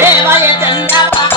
దేవయ చంద్రవా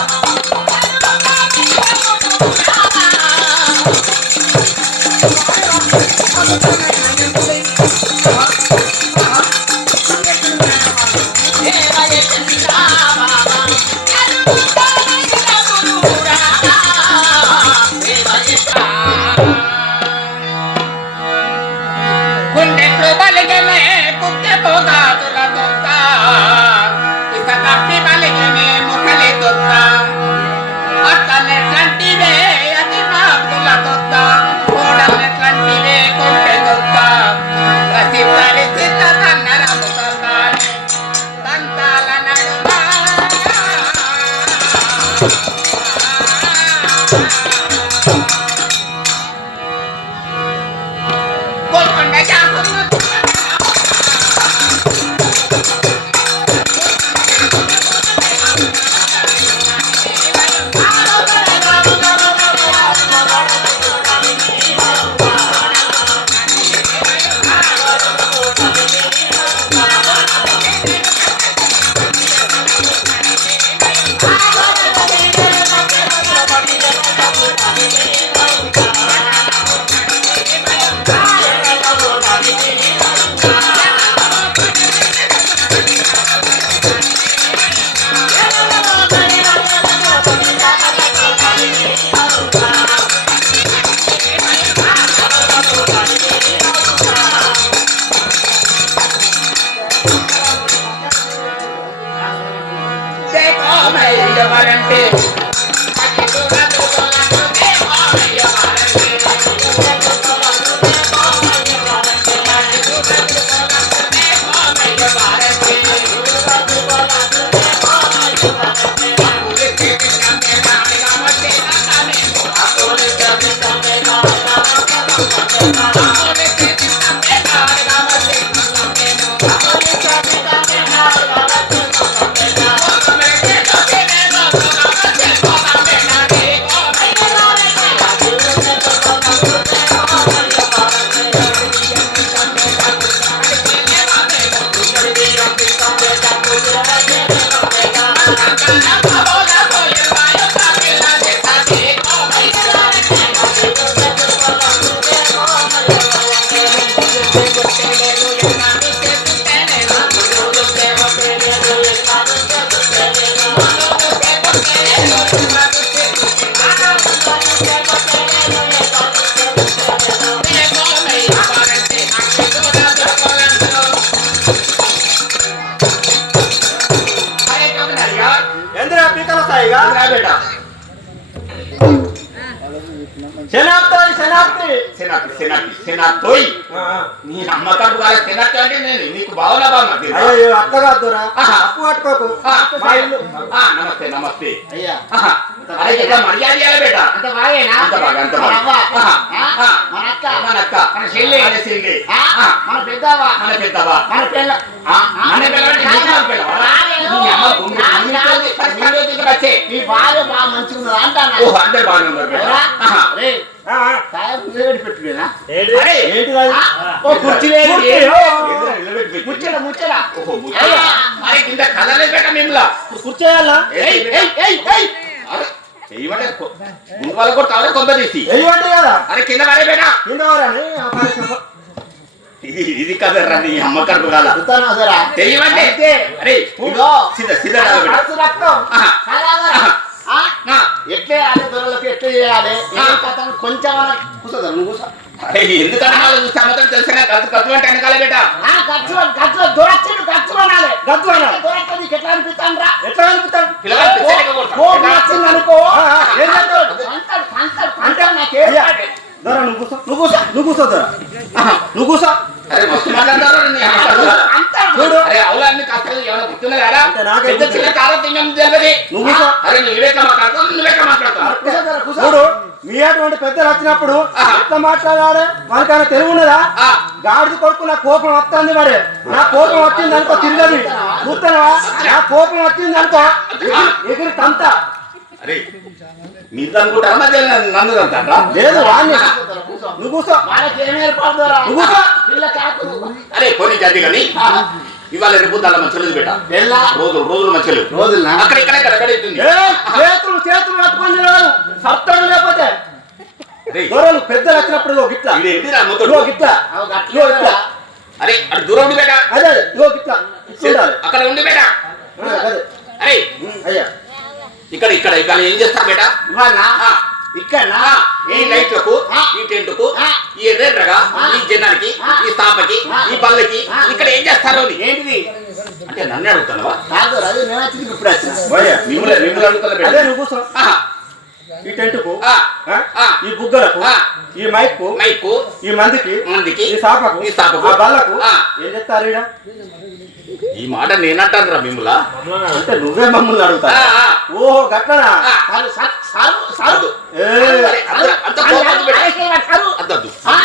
నీ నమ్మకం కాదు తినట్టు అంటే నేను నీకు బావులా బాగా అయ్యో అత్త కాదురా. అప్పు పట్టుకోకు మా ఇల్లు నమస్తే నమస్తే అయ్యా. అరే ఇట్లా మర్యాద ఇవ్వాలి బేట అంత బాగేనా అంత బాగా అంత మన బాగా. మన అక్క మన అక్క మన చెల్లి. మన చెల్లి. మన పెద్దవ్వ మన పెద్దవా మన పిల్ల మన. నీకు పిల్లవా? రాలేదు. నీ అమ్మ గుండు. నీ భార్య బాగా మంచిగా అంటానా ఓ అందరు బాగానే ఉన్నారు కింద? కూర్చోయాలా కొంత తీసి. కదా? అరే కింద బేట ఇది కదరా నీ అమ్మ కడుపు చెయ్యమంటే అయితే అరే. సిద్ధ సిద్ధ. ఎట్లే ఆడే దొరలకు ఎట్లా చేయాలి. కొంచెం కూర్చోదా నువ్వు కూర్చో. తెలిసిన ఖర్చు ఖర్చు అంటే బేట గచ్చు అనాలి. దొరకదు ఎట్లా అనిపిస్తాను రా ఎట్లా కలుపుతాం పిల్లగాడు పిచ్చలేక కొడతాడు. కోపం వచ్చింది అనుకో. ఆ, ఆ, ఏం చేస్తావు? అంటాడు అంటాడు అంటాడు నాకేం అయ్యా దొర నువ్వు కూర్చో నువ్వు కూర్చో నువ్వు కూర్చో దొర. ఆహా. నువ్వు కూర్చో అరే మస్తు మాట్లాడతారు నీ అమ్మ కడుపు కాల. అంటాడు చూడు. అరే అవులాన్ని కష్టాలు ఏమైనా గుర్తున్నదా అంటే నాకే పెద్ద. చిన్న తారతమ్యం తెలియదు నువ్వు. అరే మాట్లాడతావు నువ్వేక మాట్లాడతావు. చూడు మీ అటువంటి పెద్దలు వచ్చినప్పుడు. ఎట్లా మాట్లాడాలి? మనకైనా తెలివి ఉన్నదా? ఆ. గాడిద కొడుకు నా కోపం వస్తుంది మరి. నా కోపం వచ్చింది అనుకో తిరగదు చూస్తావా? నా కోపం వచ్చింది అనుకో ఎగిరి- తంత. అరే మీరు అనుకుంటారా? మధ్య నన్ను అంటారా? లేదు వాడిని. కూర్చో దొర, కూర్చో. నువ్వు కూర్చో? నువ్వు కూర్చో. అరే కొన్ని జాతి కానీ ఇవాళ రేపు దాని మంచి బేట ఎలా? రోజులు రోజులు మంచి రోజులనా? అక్కడ ఇక్కడ ఇక్కడ ఎక్కడ అవుతుంది ఏ, చేతులు చేతులు కట్టుకొని. సత్తడు లేకపోతే. అరే. దొరలు పెద్దలు వచ్చినప్పుడు గిట్లా. ఇది గిట్లా. అవు గట్ల. అరే అటు దూరం ఉండి బేట అదే అదే, ఇగో గిట్లా. అక్కడ ఉండి బేట అరే. అయ్యా. ఇక్కడ ఇక్కడ ఇవాళ ఏం చేస్తారు బేట ఇవాళనా? ఆ, ఈ లైట్లకు. ఈ టెంట్కు. ఈ ఎర్రగా ఆ. ఈ జనానికి. ఈ ఆ. ఈ పల్లకి. ఇక్కడ ఏం చేస్తారు అని ఏంటిది అంటే నన్ను అడుగుతానవా కాదు అది నేను వచ్చింది ఇప్పుడు మిమ్మల్ని మిమ్మల్ని అడుగుతాను ఈ ఆ, ఆ. ఈ బుగ్గలకు. ఈ మైక్కు మైకు ఈ మందికి మందికి ఈ సాపకు ఈ సాపకు. ఆ బల్లకు. ఏం చెప్తారు ఈడ ఈ మాట నేనంటాను రా మిమ్మల్ని అంటే నువ్వే మమ్మల్ని అడుగుతా. ఓహో గట్లనా?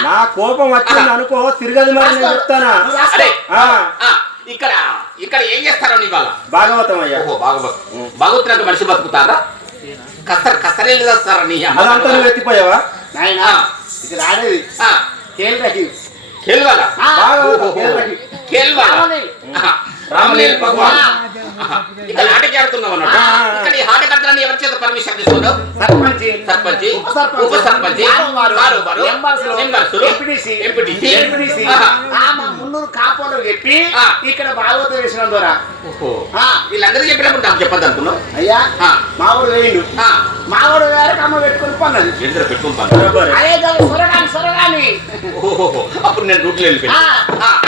నా కోపం వచ్చింది అనుకో తిరగదు మరి నేను చెప్తానా ఇక్కడ ఇక్కడ ఏం చేస్తారని ఇవాళ భాగవతం అయ్యా ఓహో భాగవత్ భాగవతులకు మనిషి బతుకుతారా కసర కసరేళ్ళు చేస్తారా నీ? అదంతా నువ్వు ఎత్తిపోయావా నాయనా ఇది రాడేది. ఖేల్వాలా రామలీల. ఆహా. రామలీల భగవాన్. ఇక్కడ ఆటకి ఆడుతున్నావు ఆ. ఇక్కడ ఈ ఆటకర్తలని ఎవరి చేత పర్మిషన్ తీసుకున్నావు? సర్పంచ్. సర్పంచ్. ఉప సర్పంచ్, కారోబారు, మెంబర్స్లు, ఎంపీటీసీ, ఎంపీటీసీ. మున్నూరు కాపోలో చెప్పి. ఇక్కడ భాగవతం వేసిన ద్వారా వీళ్ళందరికీ చెప్పినప్పుడు నాకు చెప్పద్దు అనుకున్నావు? అయ్యా. మావాడు వేయండు. మావాడు వేరే కమ్మ పెట్టుకుని పన్నది. ఎదురు పెట్టుకుంటాను బరాబర్. అదే దాని సొరగాని సొరగాని. అప్పుడు నేను ఆ, వెళ్ళిపోయాను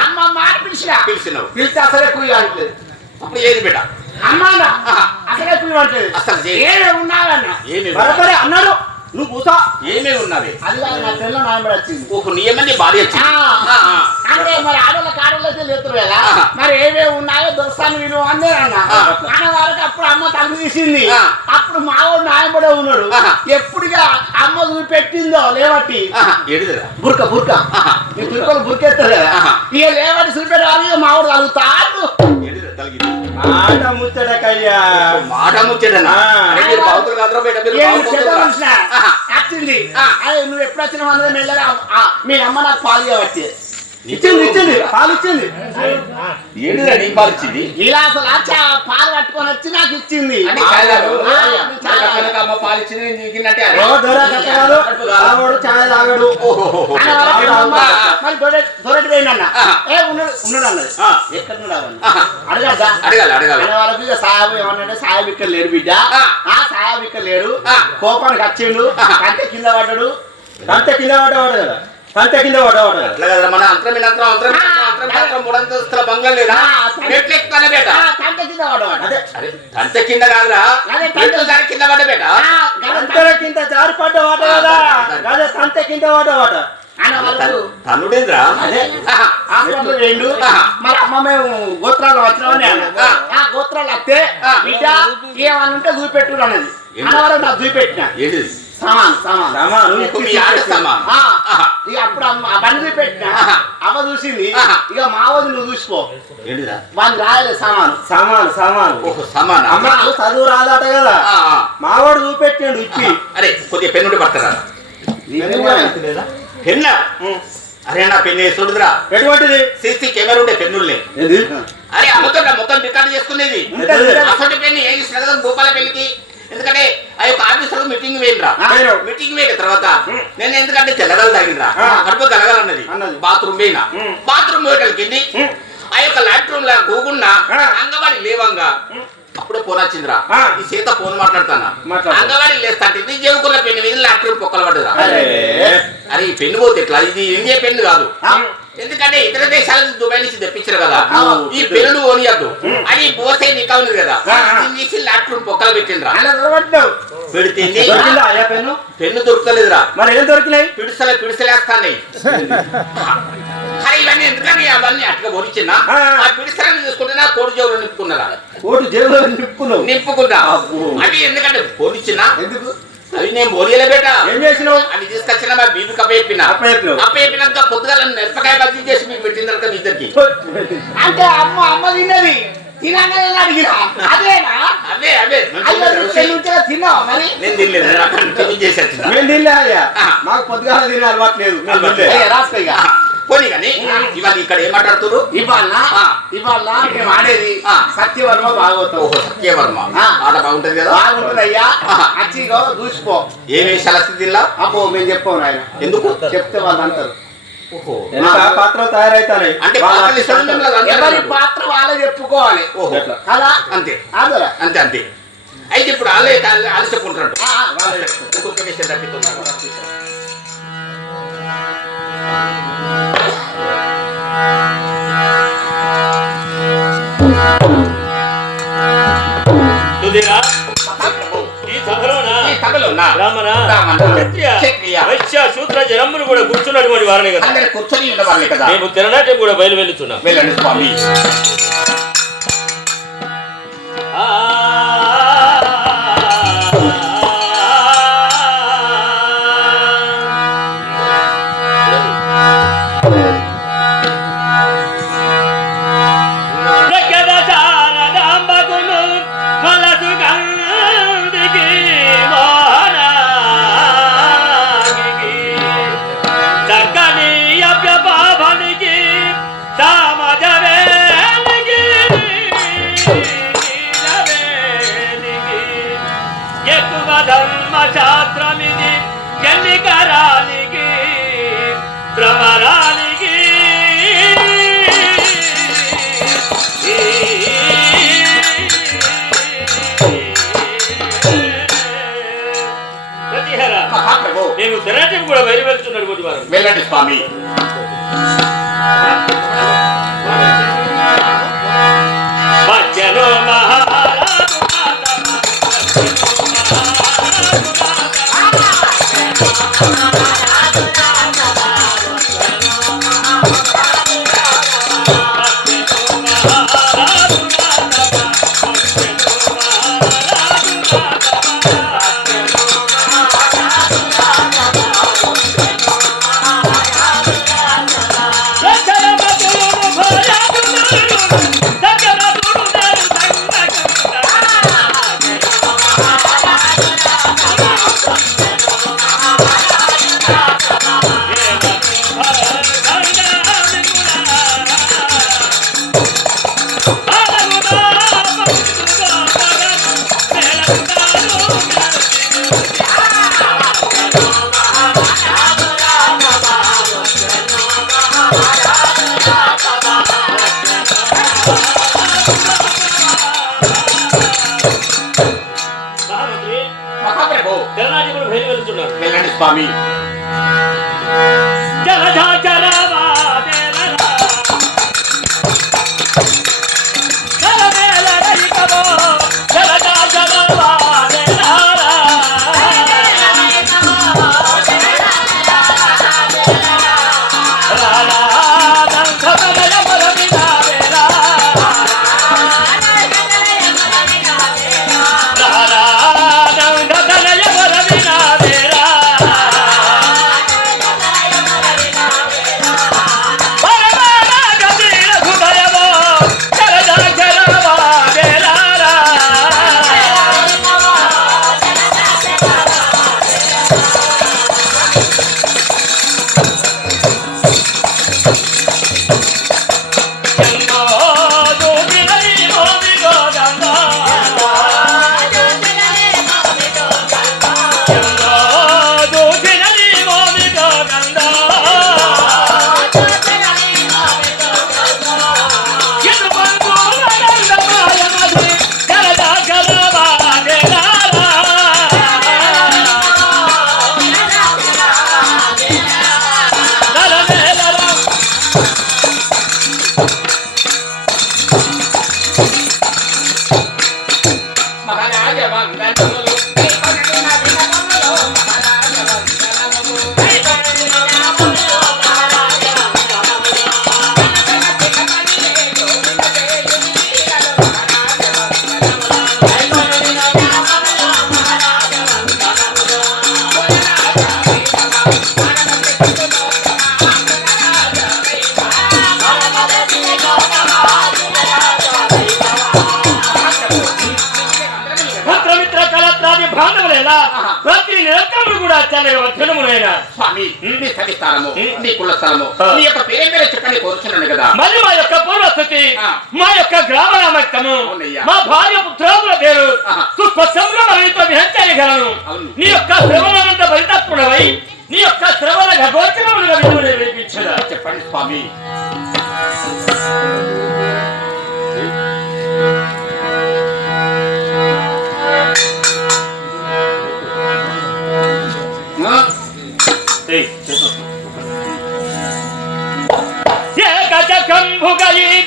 అమ్మ మాట పిలిచిన పిలిచినావు. పిలిస్తే అసలే అంటలేదు అప్పుడు ఏది బిడ్డ అమ్మ అన్న, ఆహా. అసలే అంటలేదు అసలు. ఏమే ఏమి బరాబరే అన్నాడు నువ్వు కూసా ఏమే ఉన్నది అది కాదు నా తెల్ల నాయబడి వచ్చింది ఓహో నియమని భార్య. అంటే మరి ఆడోళ్ళకి ఆడోళ్ళకి లేతురు కదా. మరి ఏమేమి ఉన్నాయో దొస్తాను వీళ్ళు అందే అన్న ఆ. మన వారికి అప్పుడు అమ్మ తలుపు తీసింది. అప్పుడు మావాడు నాయబడే ఉన్నాడు. ఎప్పుడుగా అమ్మ చూపెట్టిందో లేవట్టి బుర్క బుర్క. ఈ తురుకోలు బుర్కెత్తారు కదా. ఇక లేవట్టి చూపెట్టాలి మావాడు తలుగుతాడు మాట మీరు కాదురా బయట మీరు. వచ్చింది నువ్వు ఎప్పుడు వచ్చిన మీ అమ్మ నాకు పాలు కాబట్టి పాలు ఇచ్చింది. నీ పాలు ఇచ్చింది ఇలా అసలు పాలు పట్టుకొని వచ్చి నాకు ఇచ్చింది అంటే పాలు ఇచ్చింది చాయ్ తాగడు. మరి దొరటి పోయిందన్న. ఏ ఉన్నాడు ఉన్నాడు అన్నది. ఆ. ఎక్కడ ఉన్నాడు అవన్నీ ఆహా. అడగద్దా అడగాలి అడగాలి. ఆయన వాళ్ళకి ఇక సాహబు ఏమన్నాడు? సాహబ్ ఇక్కడ లేడు బిడ్డ. ఆ. సాహబ్ ఇక్కడ లేడు. కోపానికి వచ్చిండు. కంటే కింద పడ్డాడు. కంటే కింద పడ్డవాడు కదా. కంటే కింద పడ్డవాడు కదా అట్లా కదా మన అంతరం అంతరం అంతరం అంతరం అంతరం మూడంతస్తుల బంగ్లా లేదా? ఆ, మెట్లు ఎక్కుతానే బేట. ఆ, కంటే కింద అదే. తంత కింద కాదురా. మెట్లు దాని కింద పడ్డ బేట? అంతర కింద జారి కదా. అదే కంటే కింద పడ్డవాట ఆయన వాళ్ళకు తనుడేంద్రా? ఆహా. మరి అమ్మ మేము గోత్రాలు వచ్చినామని అన్న ఆ. గోత్రాలు వస్తే ఆ. బిడ్డ ఏమని ఉంటే చూపెట్టు అన్నది. ఏంటి? అన్నవరం నాకు చూపెట్టిన ఏంటిది? సామాన్ సామాన్. మీ. ఇక అప్పుడు అమ్మ ఆ బండి చూపెట్టిన ఆహా. అమ్మ చూసింది. ఇక మావది నువ్వు చూసుకో వాళ్ళు రాయలే సామాను. సామాను సామాను. ఓహో సమాన? అమ్మకు చదువు రాదట కదా. మావాడు చూపెట్టాడు ఇచ్చి అరే కొద్దిగా పెన్నుండి పడతారా? పెన్న అరే నా పెన్ను వేసుడుదిరా ఎటువంటిది? సీసీ కెమెరా ఉండే పెన్నుల్ని. ఏది? అరే అమ్ముతుంటా మొత్తం రికార్డు చేసుకునేది. అసలు పెన్ను ఏం చేసిన భూపాల పెళ్ళికి ఎందుకంటే మీటింగ్ వేయరా. మీటింగ్ వేయక తర్వాత నేను ఎందుకంటే తెల్లగలు తాగినరా. కడుపు గలగలన్నది అన్నది. బాత్రూమ్ పోయినా. బాత్రూమ్ ఉమ్. ఆ యొక్క లాట్రూమ్ లా గోగున్నా. అంగవాడి లేవంగా అప్పుడే ఫోన్ వచ్చిందిరా. ఈ సీత ఫోన్ మాట్లాడతానా మాట్లాడు. అంగవాడి లేస్తా ఇది చెవుకున్న పెన్ను మీద లాట్రూమ్ పొక్కలు పడ్డదా అరే ఈ పెన్ను పోతే ఎట్లా ఇది ఇండియా పెన్ను కాదు. ఎందుకంటే ఇతర దేశాల నుంచి దుబాయ్ నుంచి తెప్పించారు కదా. ఈ పెన్నులు ఓనియద్దు. అది బోసే నికా ఉంది కదా తీసి లాట్రూమ్ పొక్కలు పెట్టిండ్రా. పెడితే పెన్ను? దొరకలేదురా. మరి ఏం దొరికినాయి? పిడుసలే పిడుసలేస్తాయి అరే ఇవన్నీ ఎందుకని అవన్నీ అట్లా పొరిచినా ఆ, పిడుసలని చూసుకుంటే కోడి జోలు నింపుకున్నారా? కోటు జేబులో నింపుకున్నావు? నింపుకున్నా. అవి ఎందుకంటే పొరిచినా ఎందుకు? అవి నేను బోరియలే బేట. ఏం చేసినావు? అవి తీసుకొచ్చిన మా బీబీ కప్ప చెప్పిన. అప్పచెప్పినావు. అప్ప చెప్పినాక పొద్దుగాల మిరపకాయ బజ్జీ చేసి మీకు పెట్టిన తర్వాత మీ ఇద్దరికి. అంటే అమ్మ అమ్మ తిన్నది. తినగానే అడిగినా. అదేనా? పెళ్ళి ఉంటే తిన్నావా మరి. నేను తినలేదు. నేను అక్కడ టిఫిన్ చేసి వచ్చిన మేము తినలే అయ్యా. ఆ. మాకు పొద్దుగాల తినే అలవాటు లేదు. రాసుకో పోనీ. కానీ ఇవాళ ఇక్కడ ఏం మాట్లాడుతున్నారు ఇవాళ ఆ. ఇవాళ మేము ఆడేది ఆ. సత్యవర్మ భాగవతం. ఓహో సత్యవర్మ. ఆట బాగుంటది కదా? బాగుంటుందయ్యా. ఆహా. అచ్చిగో చూసిపో ఏ వేషాల స్థితిలో అబ్బో మేము చెప్పాం ఆయన ఎందుకు? చెప్తే వాళ్ళు అంటారు. పాత్ర తయారైతాయి అంటే ఎవరి. పాత్ర వాళ్ళే చెప్పుకోవాలి? కదా అంతే. అదే అంతే అంతే. అయితే ఇప్పుడు వాళ్ళే వాళ్ళే విషయం తగ్గుతున్నారు జనములు కూడా కూర్చున్నటువంటి వారని కదా కూర్చొని ఉండవాలి కదా మేము తిరనాట్యం కూడా బయలు వెళ్ళుచున్నాం వెళ్ళండి స్వామి వెళ్తున్నటువంటి వారు తెలనాటికుడు బయలు వెళ్తున్నారు. వెళ్ళండి స్వామి. జలజాచరవా చాలా వచనములైనా స్వామి మీ స్థలము ఉమ్. మీ కుల స్థలము ఆ. మీ యొక్క పేరే పేరే చెప్పని కోరుచున్నాను కదా మరి మా యొక్క పూర్వస్థితి. మా యొక్క గ్రామ నామకము. మా భార్య పుత్రాదుల పేరు మనతో విహరించగలను అవును. నీ యొక్క శ్రవణంత పరితత్పుడవై నీ యొక్క శ్రవణ వినిపించదా చెప్పండి స్వామి よ不ぽど。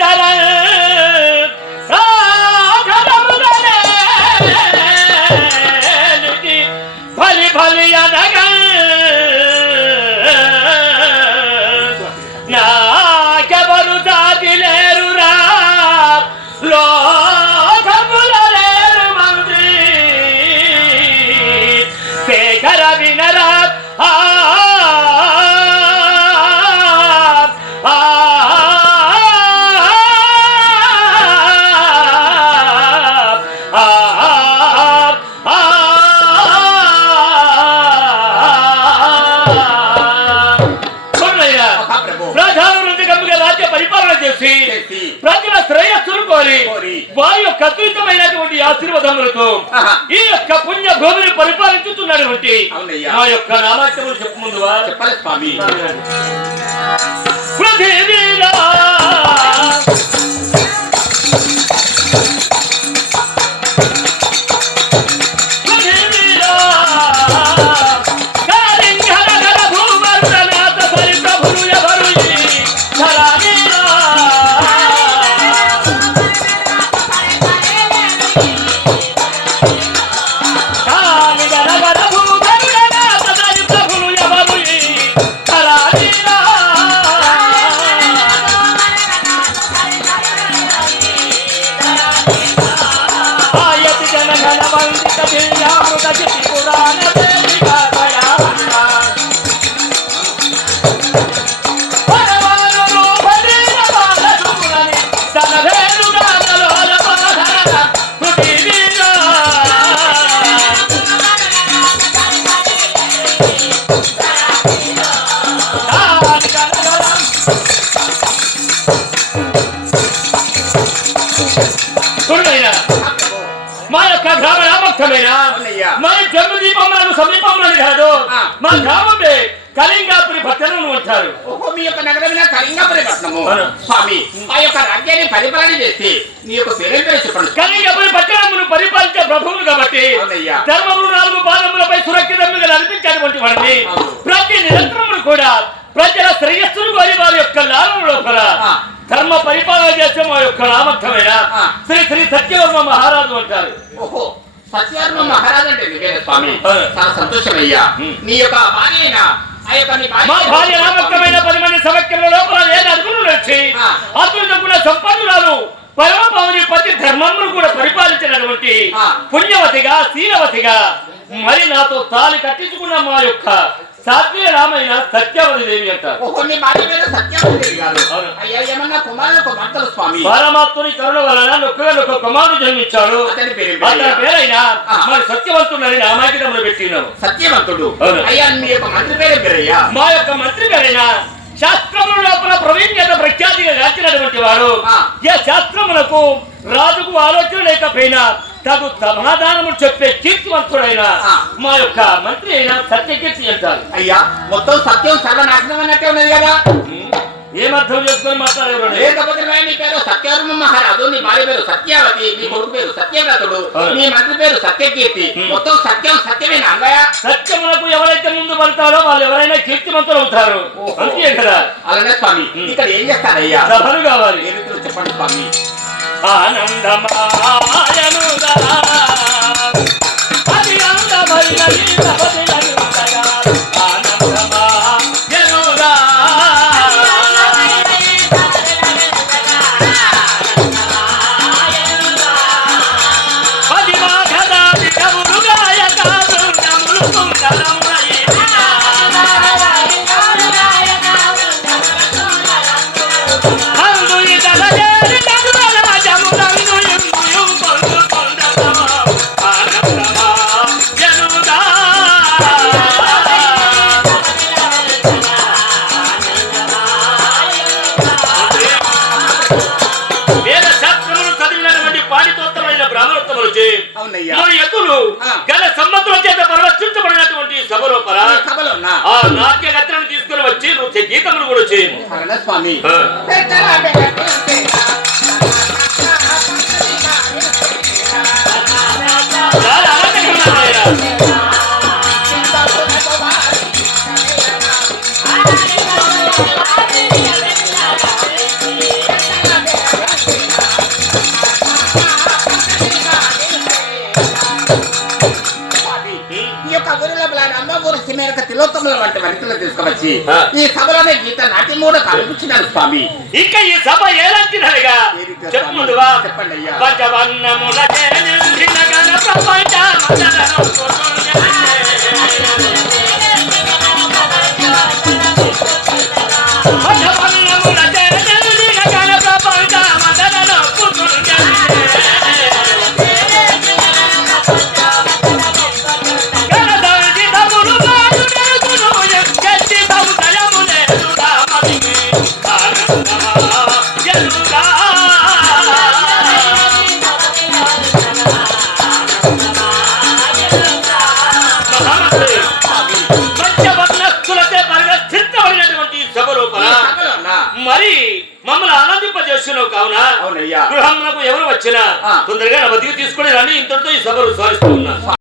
ఆహా. ఈ యొక్క పుణ్య భూమిని పరిపాలించుతున్నటువంటి అవునయ్యా. మా యొక్క నామాఖ్యములు చెప్పు ముందువా చెప్పాలి స్వామి యొక్క గ్రామ అవునయ్యా. మన జన్మ దీపంలో సమీపంలో కాదు ఆ. మా గ్రామమే కళింగాపురి పట్టణం అంటారు ఓహో మీ యొక్క నగరమైన కళింగపురి అవును. స్వామి ఆ యొక్క రాజ్యాన్ని పరిపాలన చేసి నీ యొక్క పేరే చెప్పండి కళింగపురి పట్టణమును పరిపాలించే ప్రభువులు కాబట్టి. ధర్మములు నాలుగు పాదములపై సురక్షితంగా నడిపించేటువంటి వాడిని. ప్రతి నిరంతరములు కూడా ప్రజల శ్రేయస్సును కోరి వారి యొక్క లాభం లోపల ఆ. ధర్మ పరిపాలన చేసే మా యొక్క ఆ. శ్రీ శ్రీ సత్యవర్మ మహారాజు అంటారు ఓహో సత్యవర్మ మహారాజ్ అంటే స్వామి. చాలా సంతోషమయ్యా. నీ యొక్క భార్య మా భార్య నామకమైన పది మంది సమఖ్యంలో లోపల ఏడు నడిచి ఆ. అతను కూడా సంపన్నురాలు పరమపౌని పతి ధర్మమును కూడా పరిపాలించినటువంటి. పుణ్యవతిగా శీలవతిగా మరి నాతో తాలి కట్టించుకున్న మా యొక్క సాత్విక రామైన సత్యవతి దేవి అంటారు. పరమాత్ముని కరుణ వలన నొక్కగా నొక్క కుమారుడు జన్మించాడు. అతని పేరు అతని పేరైన. మరి సత్యవంతుడని నామాకితములు పెట్టినాము సత్యవంతుడు. అయ్యా మీ యొక్క మంత్రి పేరు పేరయ్యా? మా యొక్క మంత్రి గారైన శాస్త్రముల లోపల ప్రవీణ్యత ప్రఖ్యాతిగా గాచినటువంటి వారు. ఏ శాస్త్రములకు రాజుకు ఆలోచన లేకపోయినా తగు సమాధానము చెప్పే కీర్తివంతుడైన. మా యొక్క మంత్రి అయిన సత్యకీర్తి అంటారు. అయ్యా మొత్తం సత్యం సర్వనాశనం అన్నట్టే ఉన్నది కదా? ఏమర్థం చేసుకొని లేకపోతే నీ పేరు మహారాజు నీ భార్య పేరు సత్యావతి నీ కొడుకు పేరు సత్యవ్రతుడు. నీ మంత్రి పేరు సత్యకీర్తి. మొత్తం సత్యం సత్యమేనా అన్నయ్య. సత్యములకు ఎవరైతే ముందు పడతారో వాళ్ళు ఎవరైనా కీర్తివంతులు అవుతారు. అంతే కదా? అలానే స్వామి. ఇక్కడ ఏం చేస్తారయ్యా? సభలు కావాలి. ఏ రీతిలో చెప్పండి స్వామి? ఆనందమాయనుగా. అది అందమైన ఈ జరిగింది ఈ సభలోనే గీత నాటి మూడ కల్పించినారు స్వామి. ఇంకా ఈ సభ ఏదంటున్నారుగా చెప్పండి అయ్యా.